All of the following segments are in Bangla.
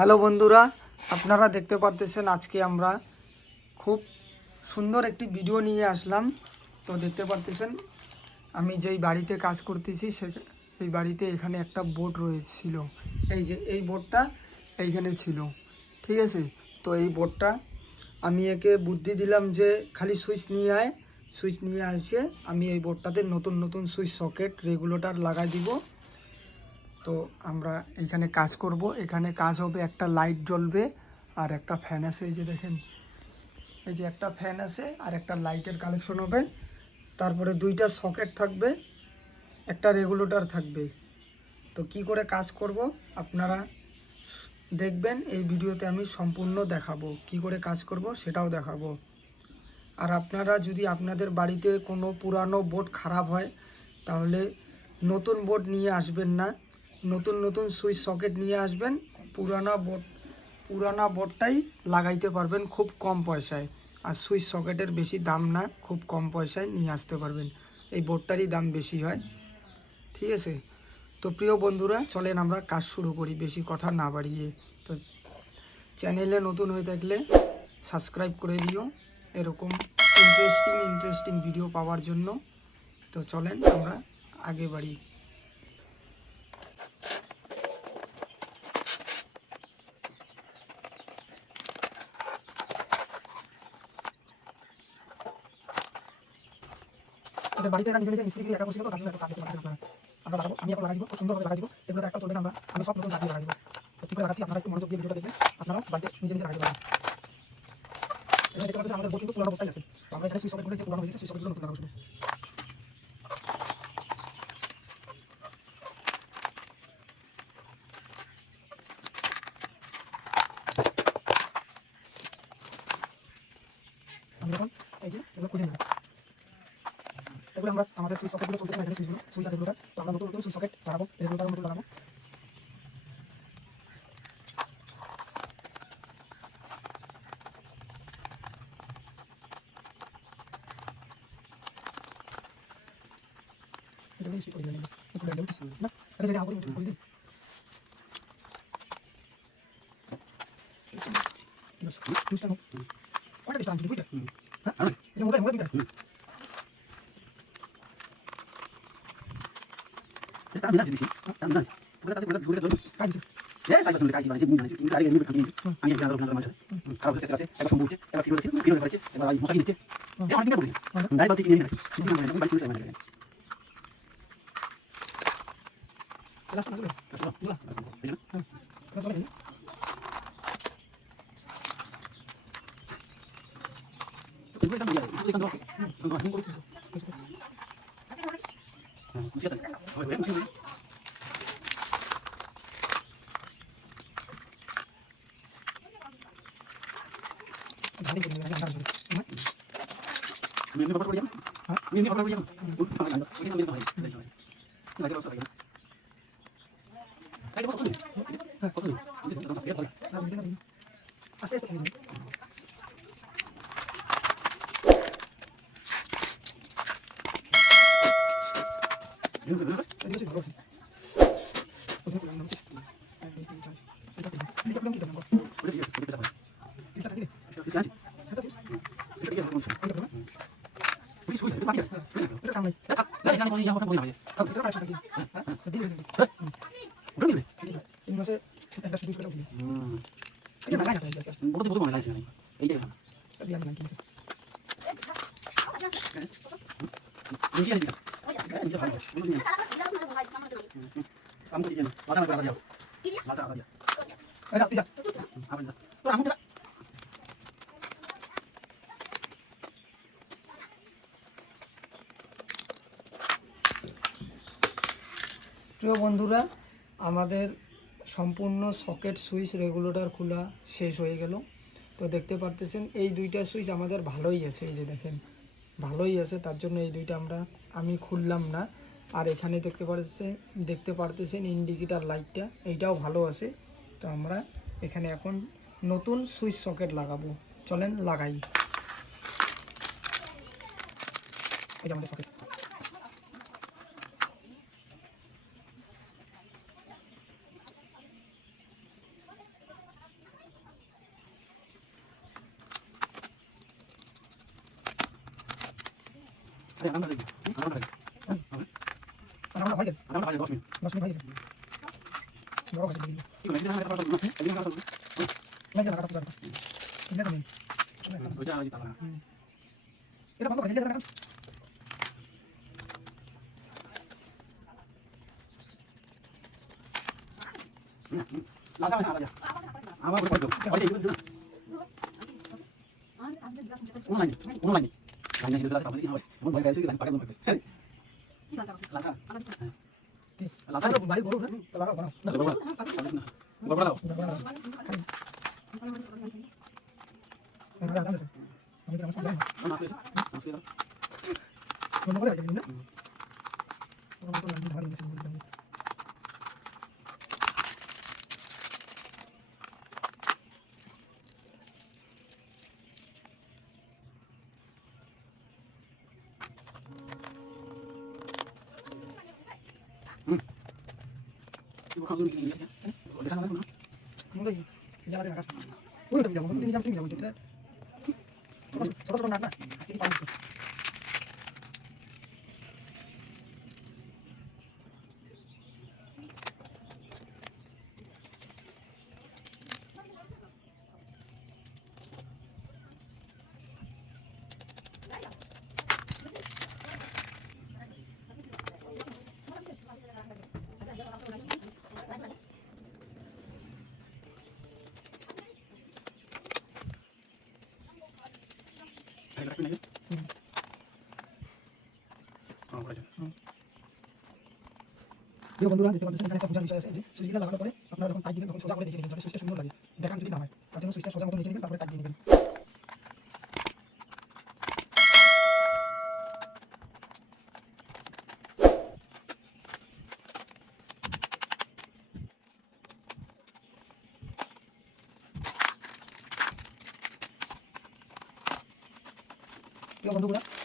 হ্যালো বন্ধুরা, আপনারা দেখতে পারতেছেন আজকে আমরা খুব সুন্দর একটি ভিডিও নিয়ে আসলাম। তো দেখতে পারতেছেন আমি যেই বাড়িতে কাজ করতেছি এই বাড়িতে এখানে একটা বোর্ড রয়েছিল। এই যে এই বোর্ডটা এইখানে ছিল, ঠিক আছে। তো এই বোর্ডটা আমি একে বুদ্ধি দিলাম যে খালি সুইচ নিয়ে আয়, সুইচ নিয়ে আসে আমি এই বোর্ডটাতে নতুন নতুন সুইচ সকেট রেগুলেটর লাগাই দিব। তো আমরা এখানে কাজ করব, এখানে কাজ হবে, একটা লাইট জ্বলবে আর একটা ফ্যান আছে। এই যে দেখেন, এই যে একটা ফ্যান আছে আর একটা লাইটের কালেকশন হবে, তারপরে দুইটা সকেট থাকবে, একটা রেগুলেটর থাকবে। তো কি করে কাজ করব আপনারা দেখবেন এই ভিডিওতে, আমি সম্পূর্ণ দেখাবো কি করে কাজ করব সেটাও দেখাবো। আর আপনারা যদি আপনাদের বাড়িতে কোনো পুরানো বোর্ড খারাপ হয় তাহলে নতুন বোর্ড নিয়ে আসবেন না, নতুন নতুন সুইচ সকেট নিয়ে আসবেন। পুরানা বোর্ডটাই লাগাইতে পারবেন খুব কম পয়সায়। আর সুইচ সকেটের বেশি দাম না, খুব কম পয়সায় নিয়ে আসতে পারবেন। এই বোর্ডটারই দাম বেশি হয়, ঠিক আছে। তো প্রিয় বন্ধুরা, চলেন আমরা কাজ শুরু করি বেশি কথা না বাড়িয়ে। তো চ্যানেলে নতুন হয়ে থাকলে সাবস্ক্রাইব করে দিও এরকম ইন্টারেস্টিং ভিডিও পাওয়ার জন্য। তো চলেন আমরা আগে বাড়ি। এটা বাড়িতে নিজে নিজে মিস্ত্রি একা করছিল, তো তার জন্য একটা কাজ করতে পারছেন আপনারা। আমরা লাগাবো, আমি এখন লাগাই দিব, খুব সুন্দরভাবে লাগাই দিব। এগুলো একটা চলবে না, আমি সব নতুন লাগিয়ে লাগাই দিব। তো কী করে লাগাচ্ছি আপনারা একটু মনোযোগ দিয়ে ভিডিওটা দেখবেন, আপনারাও বাড়িতে নিজে নিজে লাগাই দেবেন। এখানে দেখতে পাচ্ছেন আমাদের বোর্ড কিন্তু পুরোনো বোর্ডটাই আছে। তো আমরা এখানে সুইচ সকেটগুলো যে পুরোনো হয়ে গেছে, সুইচ সকেটগুলো নতুন লাগাবো শুধু। আমি এখন এই যে এগুলো খুলে নিলাম। এগুলো আমরা আমাদের সুইচ সকেটগুলো চলতেছে না, এখানে সুইচগুলো সুইচ আর রেগুলেটর। তো আমরা নতুন নতুন সুইচ সকেট লাগাবো, রেগুলেটরও নতুন লাগাবো। এটা বেশি করে দিলাম একটু লেগে গেছে না, এটা যেটা আগুন করে দিন। ঠিক আছে, সুইচটা নাও। ওটা বেশি টানছি বুঝতে, হ্যাঁ এটা মোটা দিটা। এটা আমি জানি বেশি আমি জানি পুরো কাজ পুরো জল কাজ দিতে এই সাইকেল থেকে কাজ মানে মুই জানি কিন্তু আগে এমনি খালি আমি একটা আলাদা মানুষ খারাপ হচ্ছে আছে একটা ফোন বলছে একটা ফিরো করেছে এবার আই মশা দিচ্ছে এই অনেক দিন বলি গাই বাতি কিনে নিয়েছে কিন্তু আমি বাড়ি চলে যাই লাস্ট না বলে হ্যাঁ এটা চলে তো এটা আমি যাই এখান থেকে আমি করছি হ্যাঁ বুঝতে ওই বুঝছি ধারে করে নিলাম আন্দাজ করে। আমি এমনি খবর করে যাব হ্যাঁ আমি এমনি খবর করে যাব ওই আমি তো হয় লাগে রসা লাগে এই কত দিন হ্যাঁ কত দিন আস্তে আস্তে করে দিন। এটা হচ্ছে ভালো আছে। ওটা করলাম না, 1 2 3 4 এটা করলাম। এটা করলাম কি করলাম? ওটা দিয়ে ওটা যাবে এটা থাকে এটা আছে এটা দিস এটা দিয়ে কোন এটা করলাম। পুলিশ হইছে এটা বাকি এটা কাম নাই। এটা গাড়ি জানি কোন যাবো বলি না এটা কাজ থাকে। হ্যাঁ দিলে দিলে ওটা দিলে তিন মাসে একটা সুইচ করে দিলে হুম এটা লাগাই না তাই আছে। বড় মনে লাগছে না এইটাই ভালো এটা দিয়ে আমি কি আছে দেখি আর এটা ভালো কাম করি জানো মাথা মাথা যাও মাথা মাথা এটা দিছা আবার যা তো আমি তো প্রিয় বন্ধুরা, আমাদের সম্পূর্ণ সকেট সুইচ রেগুলেটর খোলা শেষ হয়ে গেল। তো দেখতে পারতেছেন এই দুইটা সুইচ আমাদের ভালোই আছে, এই যে দেখেন ভালোই আছে, তার জন্য এই দুইটা আমি খুললাম না। আর এখানে দেখতে পারতেছেন ইন্ডিকেটার লাইটটা, এইটাও ভালো আছে। তো আমরা এখানে এখন নতুন সুইচ সকেট লাগাবো, চলেন লাগাই। এই যে আমাদের সকেট, আরে আমরা দেখি আমরা দেখি আমরা হয় আমরা 10 মিনিট 10 মিনিট হয়ে গেছে বড় হয়ে গেছে কি করে এটা আমরা করব একদিন আমরা করব না যা কাটা এটা তো নেই ওটা আজ তালা এটা বন্ধ করে দিলে লাজা না লাজা আমার উপর পড়ো ওই এইগুলো না অনলাইন অনলাইন লাইন হিল লাজা আমি আমার মন ভয় গেছে লাইন পারে মন ভয় কি লাজা লাজা লাজা তো বাড়ি বড় না তো লাগা বানা না বড় বড় দাও আমি রাজা আছে আমি কি আমার না আসলে দাও বন্ধ করে দিই না বন্ধ করে দিই ভালো আছে কি বড় তুমি কি নিয়ে দেখা না না মনে হয় যারা দেখা ওই তো যাবো তুমি যাবো এটা ছোট ছোট না না কি পাবো এটা কি নাকি বন্ধুরা দেখতে পাচ্ছেন এখানে একটা বোঝার বিষয় আছে যে সুইচটা লাগানোর পরে আপনারা যখন পাইপ দিবেন তখন সোজা করে দেখে নেবেন যাতে সুইচটা সুন্দর লাগে দেখান যদি না হয় তার জন্য সুইচটা সোজা মতো দেখে নেবেন তারপরে পাইপ দিয়ে নেবেন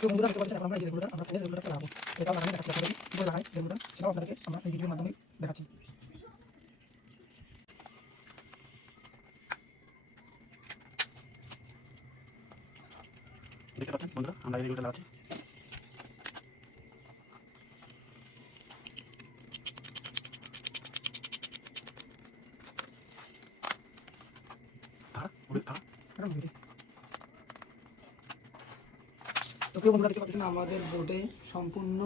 বন্ধুরা দেখতে পাচ্ছেন আমরা এই রেগুলেটর আমরা ফ্যানের রেগুলেটরটা লাগাবো এটা লাগানো দেখাচ্ছি আপনাদের কীভাবে লাগাই রেগুলেটর সেটাও আপনাদেরকে আমরা এই ভিডিওর মাধ্যমে দেখাচ্ছি দেখতে পাচ্ছেন বন্ধুরা আমরা এই রেগুলেটর লাগাচ্ছি তো কেউ বন্ধুরা দেখতে পাচ্ছেন আমাদের বোর্ডে সম্পূর্ণ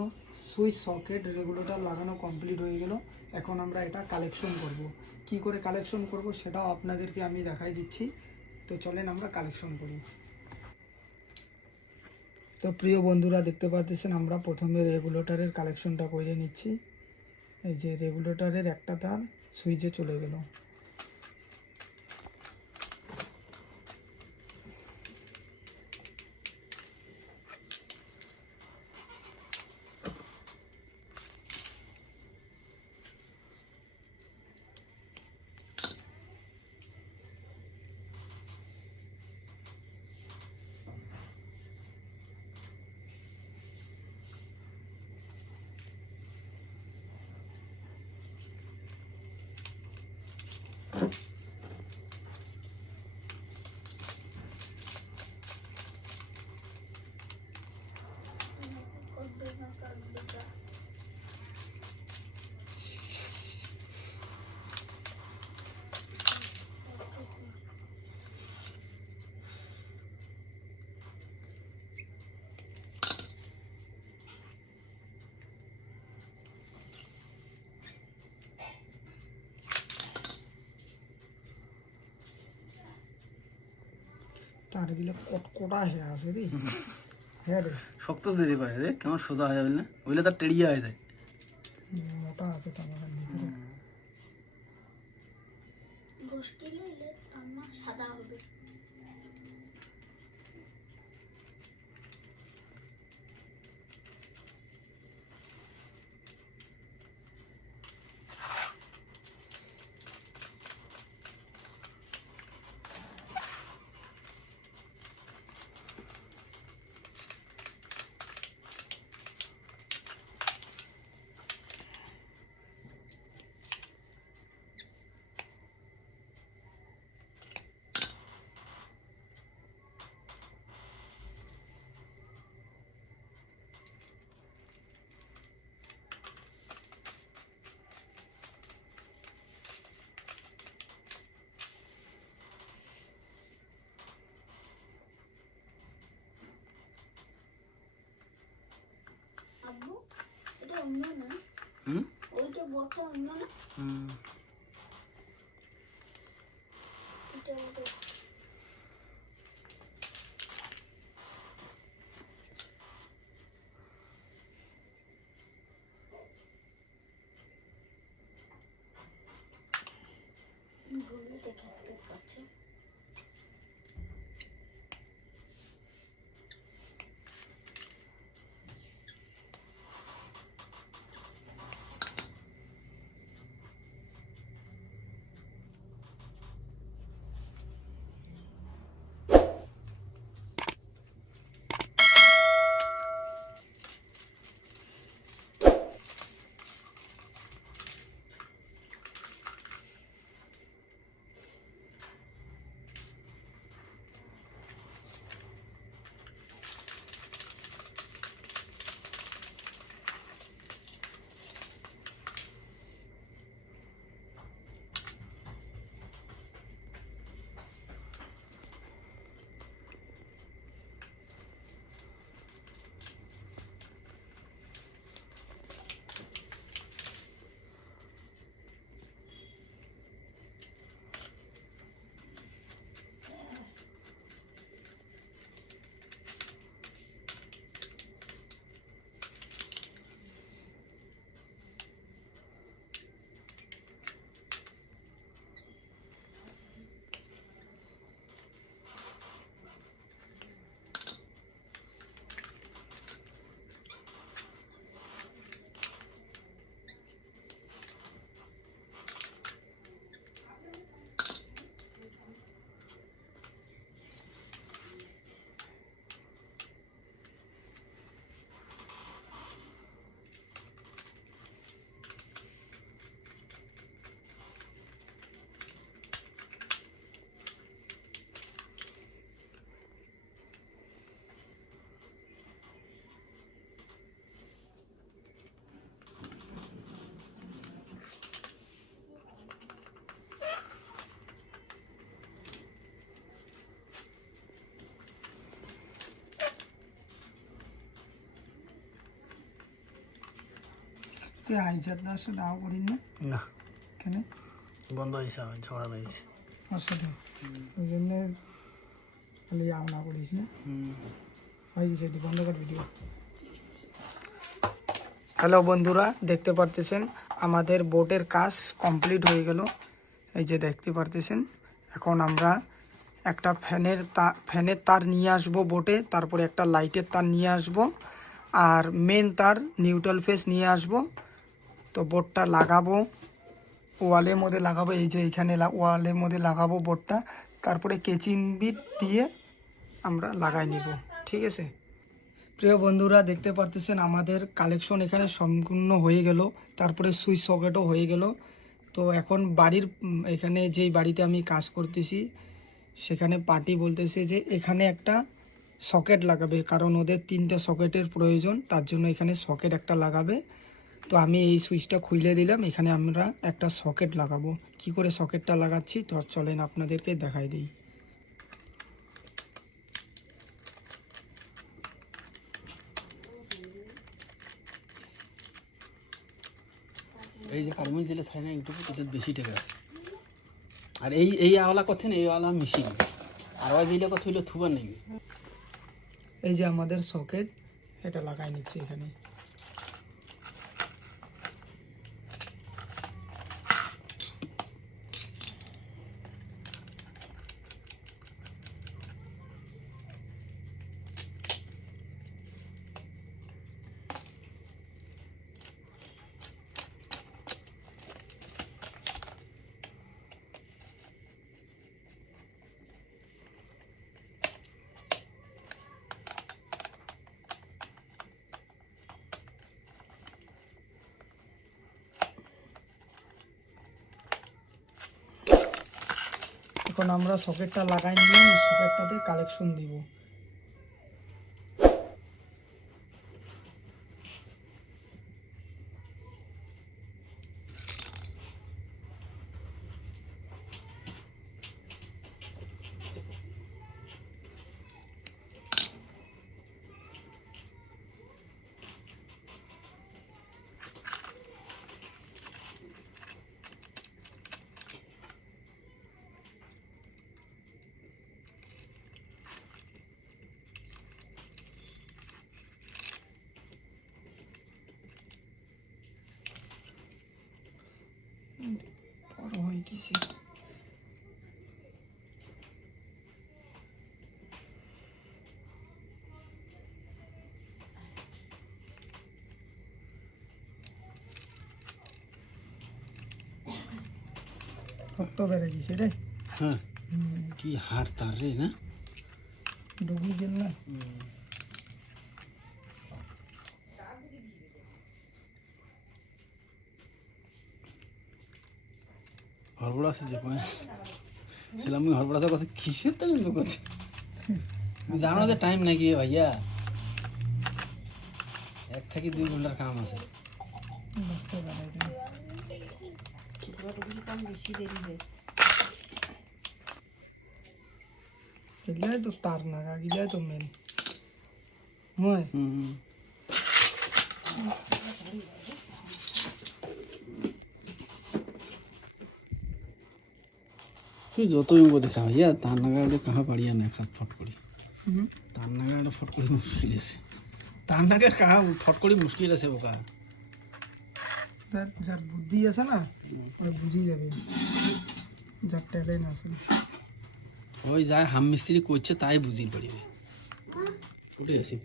সুইচ সকেট রেগুলেটর লাগানো কমপ্লিট হয়ে গেল এখন আমরা এটা কালেকশন করব কি করে কালেকশন করব সেটাও আপনাদেরকে আমি দেখাই দিচ্ছি তো চলেন আমরা কালেকশন করি তো প্রিয় বন্ধুরা দেখতে পাচ্ছেন আমরা প্রথমে রেগুলেটরের কালেকশনটা করে নিচ্ছি এই যে রেগুলেটরের একটা তার সুইচে চলে গেল তারগুলো কটকটা হয়ে আছে রে হ্যাঁ রে শক্ত তৈরি করে রে কেমন সোজা হয়ে যাবে না ওইলে তার টেড়িয়া হয়ে যায় মোটা আছে তো আমার ভিতরে গোষ্ঠী নিলে আমার সাদা হবে অন্য না, হুম ওইটা বোর্ডটা অন্য না, হুম এটা ওটা। ঘুরে দেখতে পাচ্ছে। তুই আইজারটা আসলে দাও করিস না না কেন? বন্ধ হয়েছে আমার ঝগড়া হয়েছে আসলে ওই জন্য খালি আও না করিস না। হয়ে গেছে, তুই বন্ধ কর ভিডিও। হ্যালো বন্ধুরা, দেখতে পারতেছেন আমাদের বোটের কাজ কমপ্লিট হয়ে গেল। এই যে দেখতে পারতেছেন, এখন আমরা একটা ফ্যানের তার নিয়ে আসব বোটে, তারপরে একটা লাইটের তার নিয়ে আসব, আর মেন তার নিউট্রাল ফেস নিয়ে আসব। তো বোটটা লাগাবো, ওয়ালের মধ্যে লাগাবো, এই যে এইখানে ওয়ালের মধ্যে লাগাবো বোটটা, তারপরে কেচিং বিট দিয়ে আমরা লাগাই নিব। ঠিক আছে প্রিয় বন্ধুরা, দেখতে পারতেছেন আমাদের কালেকশন এখানে সম্পূর্ণ হয়ে গেল, তারপরে সুইচ সকেটও হয়ে গেল। তো এখন বাড়ির এখানে যেই বাড়িতে আমি কাজ করতেছি সেখানে পার্টি বলতেছে যে এখানে একটা সকেট লাগাবে, কারণ ওদের 3টে সকেটের প্রয়োজন, তার জন্য এখানে সকেট একটা লাগাবে। তো আমি এই সুইচটা খুলে দিলাম, এখানে আমরা একটা সকেট লাগাবো। কি করে সকেটটা লাগাচ্ছি তো চলেন আপনাদেরকে দেখাই দিই। এই যে কারমিন দিলে থাকে না ইউটিউবে, এটা বেশি টাকা আছে। আর এই আওয়ালা করছেন, এই আওয়ালা মেশিন, আর ওই দিলে কথা হইলে থুবার নেই। এই যে আমাদের সকেট, এটা লাগাই নিচ্ছি এখানে। এখন আমরা সকেটটা লাগাই নিলাম, এই সকেটটাতে কালেকশন দিব। দিচ্ছি। কত বেড়ে গেছে রে। হ্যাঁ কি হার তার রে না ডুবি গেল না। হরবড়া আছে যে পায় ছিলাম আমি হরবড়া তো কথা কিসের টাইম তো করছি জানো যে টাইম নাকি ভাইয়া 1 থেকে 2 ঘন্টার কাম আছে এগুলাই তো তার নাগা, এগুলাই তো মেন হয়। তুই যতই উनको দেখা भैया तार नागाड़े कहाँ बढ़िया ना खा फटकड़ी तार नागाड़े फटकड़ी मुश्किल है तार नागा कहाँ फटकड़ी मुश्किल है बोका যার বুদ্ধি আছে না ওরা বুঝি যাবে, যার ট্যালেন্ট আছে। ওই যায় হাম মিস্ত্রি করছে তাই বুঝির পড়িবে ওটাই আছে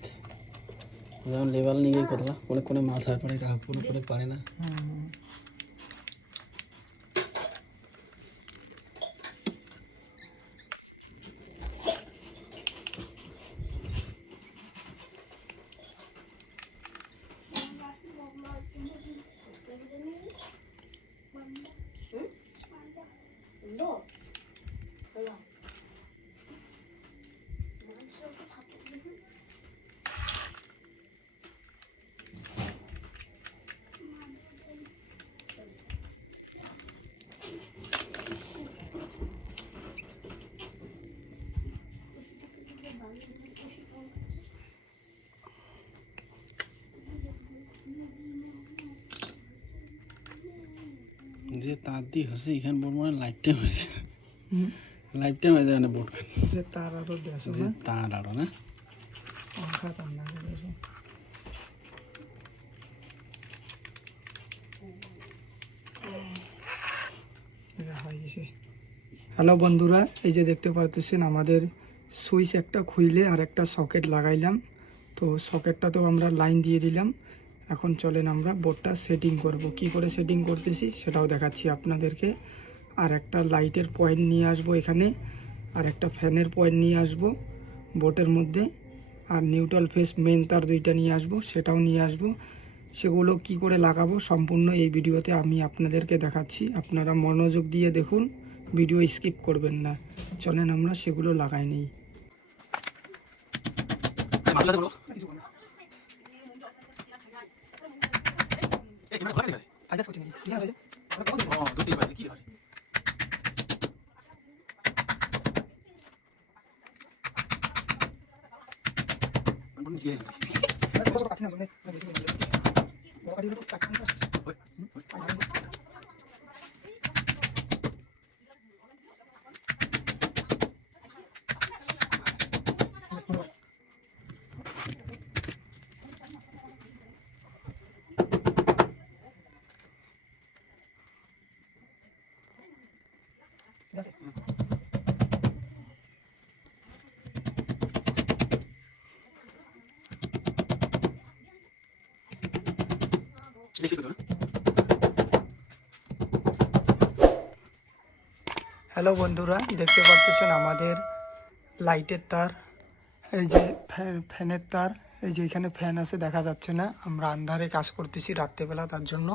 যেমন লেভেল নিয়ে করলা কোনে কোনে মাথায় পড়ে কাহা কোনে কোনে পারে না যে তার দিয়ে হচ্ছে এখানে বোর্ড মানে লাইফ টাইম হয়েছে লাইফ টাইম হয়ে যায় না বোর্ড যে তার আরো দেশ যে তার আরো না অঙ্কা তার না হয়ে গেছে। হ্যালো বন্ধুরা, এই যে দেখতে পাচ্ছেন আমাদের সুইচ একটা খুইলে আর একটা সকেট লাগাইলাম। তো সকেটটা তো আমরা লাইন দিয়ে দিলাম। এখন চলেন আমরা বোর্ডটা সেটিং করব। কি করে সেটিং করতেছি সেটাও দেখাচ্ছি আপনাদেরকে। আর একটা লাইটের পয়েন্ট নিয়ে আসবো এখানে, আর একটা ফ্যানের পয়েন্ট নিয়ে আসবো বোর্ডের মধ্যে, আর নিউট্রাল ফেস মেন তার 2টা নিয়ে আসবো, সেটাও নিয়ে আসবো। সেগুলো কি করে লাগাবো সম্পূর্ণ এই ভিডিওতে আমি আপনাদেরকে দেখাচ্ছি। আপনারা মনোযোগ দিয়ে দেখুন, ভিডিও স্কিপ করবেন না। চলেন আমরা সেগুলো লাগাই নিই। হ্যালো বন্ধুরা, দেখতে পাচ্ছেন আমাদের লাইটের তার, এই যে ফ্যানের তার, এই যে এখানে ফ্যান আছে দেখা যাচ্ছে না, আমরা আন্ধারে কাজ করতেছি রাত্রেবেলা তার জন্য।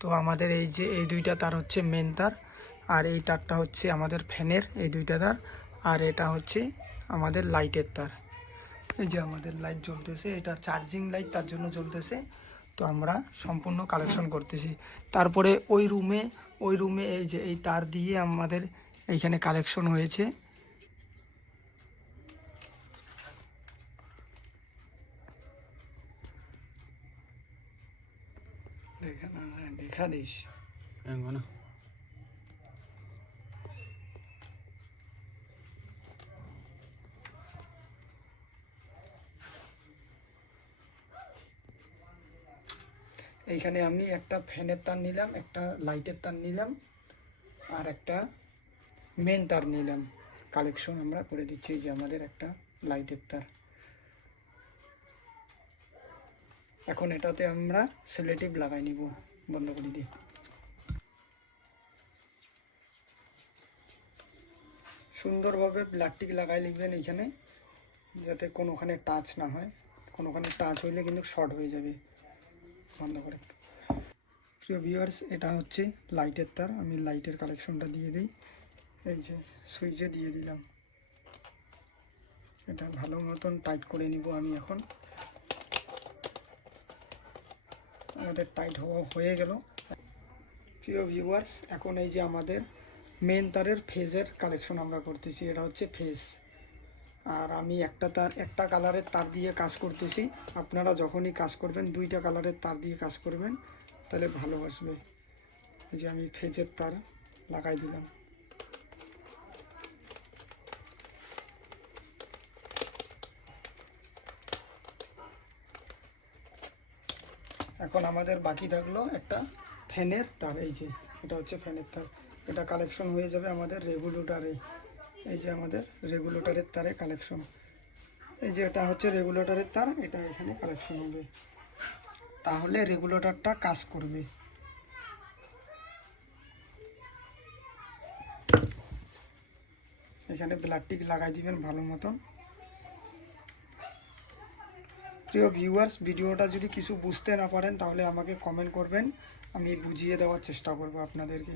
তো আমাদের এই যে এই 2টা তার হচ্ছে মেন তার, আর এই তারটা হচ্ছে আমাদের ফ্যানের এই 2টা তার, আর এটা হচ্ছে আমাদের লাইটের তার। এই যে আমাদের লাইট জ্বলতেছে, এটা চার্জিং লাইট তার জন্য জ্বলতেছে। তো আমরা সম্পূর্ণ কালেকশন করতেছি। তারপরে ওই রুমে এই যে এই তার দিয়ে আমাদের এইখানে কালেকশন হয়েছে। দেখা দিস এইখানে আমি একটা ফ্যানের তার নিলাম, একটা লাইটের তার নিলাম, আর একটা মেন তার নিলাম, কালেকশন আমরা করে দিচ্ছি। এই যে আমাদের একটা লাইটের তার। এখন এটাতে আমরা সেলেটিভ লাগাই নিব, বন্ধ করে দিই। সুন্দরভাবে প্লাস্টিক লাগাই লিখবেন এইখানে, যাতে কোনোখানে টাচ না হয়। কোনোখানে টাচ হইলে কিন্তু শর্ট হয়ে যাবে। বন্ধ করে। প্রিয় ভিউয়ার্স, এটা হচ্ছে লাইটের তার। আমি লাইটের কালেকশনটা দিয়ে দিই। এই যে সুইচে দিয়ে দিলাম। এটা ভালো মতন টাইট করে নিব আমি এখন। আমাদের টাইট হয়ে গেল। প্রিয় ভিউয়ার্স, এখন এই যে আমাদের মেন তারের ফেজের কালেকশন আমরা করতেছি। এটা হচ্ছে ফেজ। আর আমি একটা কালারের তার দিয়ে কাজ করতেছি। আপনারা যখনই কাজ করবেন 2টা কালারের তার দিয়ে কাজ করবেন, তাহলে ভালো আসবে। এই যে আমি ফেজের তার লাগাই দিলাম। এখন আমাদের বাকি থাকলো একটা ফ্যানের তার। এই যে এটা হচ্ছে ফ্যানের তার। এটা কালেকশন হয়ে যাবে আমাদের রেগুলেটরে। এই যে আমাদের রেগুলেটরের তারে কালেকশন। এই যে এটা হচ্ছে রেগুলেটরের তার, এটা এখানে কালেকশন হবে। তাহলে রেগুলেটরটা কাজ করবে। এখানে প্লাস্টিক লাগাই দিবেন ভালো মতন। প্রিয় ভিউয়ার্স, ভিডিওটা যদি কিছু বুঝতে না পারেন তাহলে আমাকে কমেন্ট করবেন, আমি বুঝিয়ে দেওয়ার চেষ্টা করব আপনাদেরকে।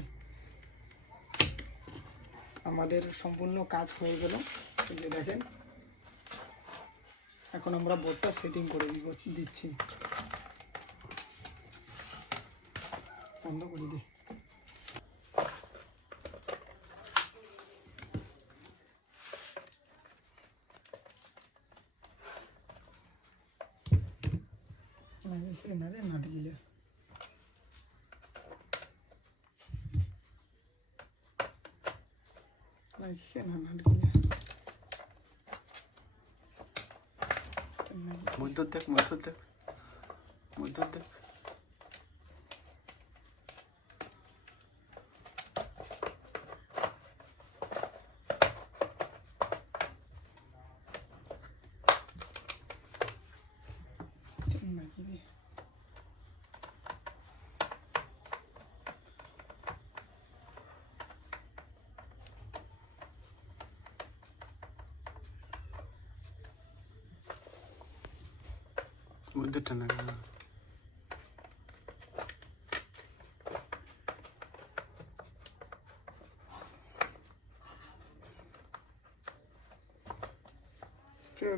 আমাদের সম্পূর্ণ কাজ হয়ে গেল। এই যে দেখেন, এখন আমরা বোর্ডটা সেটিং করে দিচ্ছি। বন্ধ করে দিই। নাটি দিলে মধ্য দেখ, মধ্য দেখ, মধ্য দেখ। মধ্যটা না।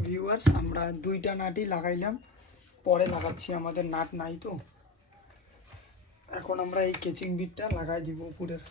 ভিউয়ার্স, আমরা 2টা নাটই লাগাইলাম, পরে লাগাচ্ছি, আমাদের নাট নাই তো। এখন আমরা এই কেচিং বিটটা লাগাই দিব উপরের।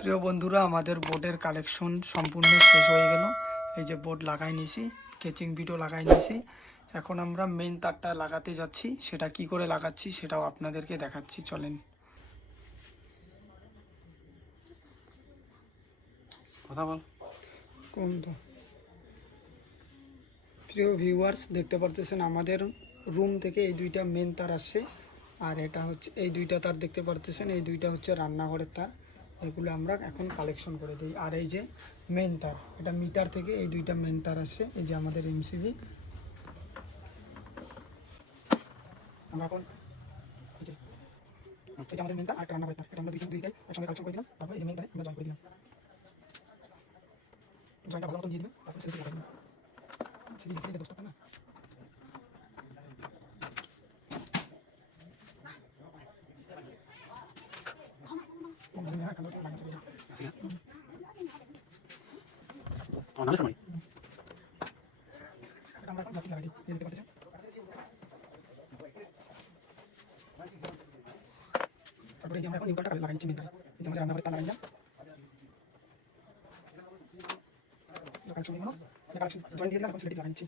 প্রিয় বন্ধুরা, আমাদের বোর্ডের কালেকশন সম্পূর্ণ শেষ হয়ে গেল। এই যে বোর্ড লাগাই নিয়েছি, কেচিং বিটও লাগাই নিয়েছি। এখন আমরা মেন তারটা লাগাতে যাচ্ছি। সেটা কি করে লাগাচ্ছি সেটাও আপনাদেরকে দেখাচ্ছি, চলেন। কথা বল। কোন তো প্রিয় ভিউয়ার্স, দেখতে পারতেছেন আমাদের রুম থেকে এই 2টা মেন তার আসছে। আর এটা হচ্ছে এই দুইটা তার দেখতে পারতেছেন, এই দুইটা হচ্ছে রান্নাঘরের তার। এগুলো আমরা এখন কালেকশন করে দিই। আর এই যে মেন তার, এটা মিটার থেকে এই দুইটা মেন তার আসছে, এই যে আমাদের এমসিবি। আমরা এখন এই যে আমাদের মেন তার আর রান্নাঘরের তার, এটা আমরা দুইটাই একসঙ্গে কালেকশন করে দিলাম। তারপর এই যে মেন তারে আমরা জয়েন করে দিলাম, জয়েনটা ভালো মতো দিয়ে দিলাম। তারপর সেটা লাগাই দিলাম, সেটা দোস্ত না। আমার নামের সময় এটা আমরা এখন বাকি লাগাই দিই, দেখতে পাচ্ছেন। তারপরে এই যে আমরা এখন নিউট্রালটা লাগাই নিচ্ছি মেন তারে, এই যে আমাদের রান্নাঘরের তার লাগাই দিলাম। কালেকশন দিয়ে কালেকশন জয়েন দিয়ে দিলাম, এখন সিলেক্ট লাগাই নিচ্ছি।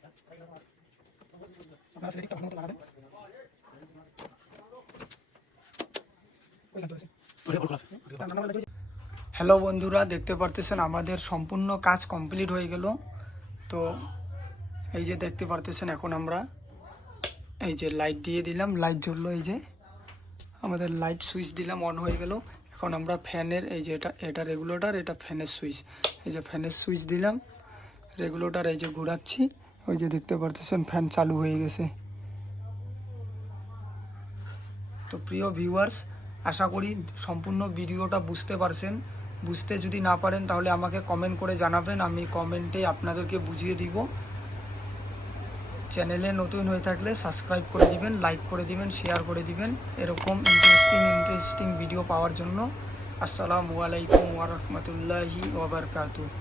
আপনারা সিলেক্টটা ভালো মতো লাগাবেন। হ্যালো বন্ধুরা, দেখতে পারতেছেন আমাদের সম্পূর্ণ কাজ কমপ্লিট হয়ে গেল। তো এই যে দেখতে পারতেছেন এখন আমরা এই যে লাইট দিয়ে দিলাম, লাইট জ্বললো, এই যে আমাদের লাইট সুইচ দিলাম, অন হয়ে গেল। এখন আমরা ফ্যানের এই যে এটা রেগুলেটর, এটা ফ্যানের সুইচ, এই যে ফ্যানের সুইচ দিলাম, রেগুলেটর এই যে ঘোরাচ্ছি, ওই যে দেখতে পারতেছেন ফ্যান চালু হয়ে গেছে। তো প্রিয় ভিউয়ার্স, আশা করি সম্পূর্ণ ভিডিওটা বুঝতে পারছেন। বুঝতে যদি না পারেন তাহলে আমাকে কমেন্ট করে জানাবেন, আমি কমেন্টে আপনাদেরকে বুঝিয়ে দিব। চ্যানেলে নতুন হয়ে থাকলে সাবস্ক্রাইব করে দিবেন, লাইক করে দিবেন, শেয়ার করে দিবেন এরকম ইন্টারেস্টিং ভিডিও পাওয়ার জন্য। আসসালামু আলাইকুম ওয়া রাহমাতুল্লাহি ওয়া বারাকাতুহু।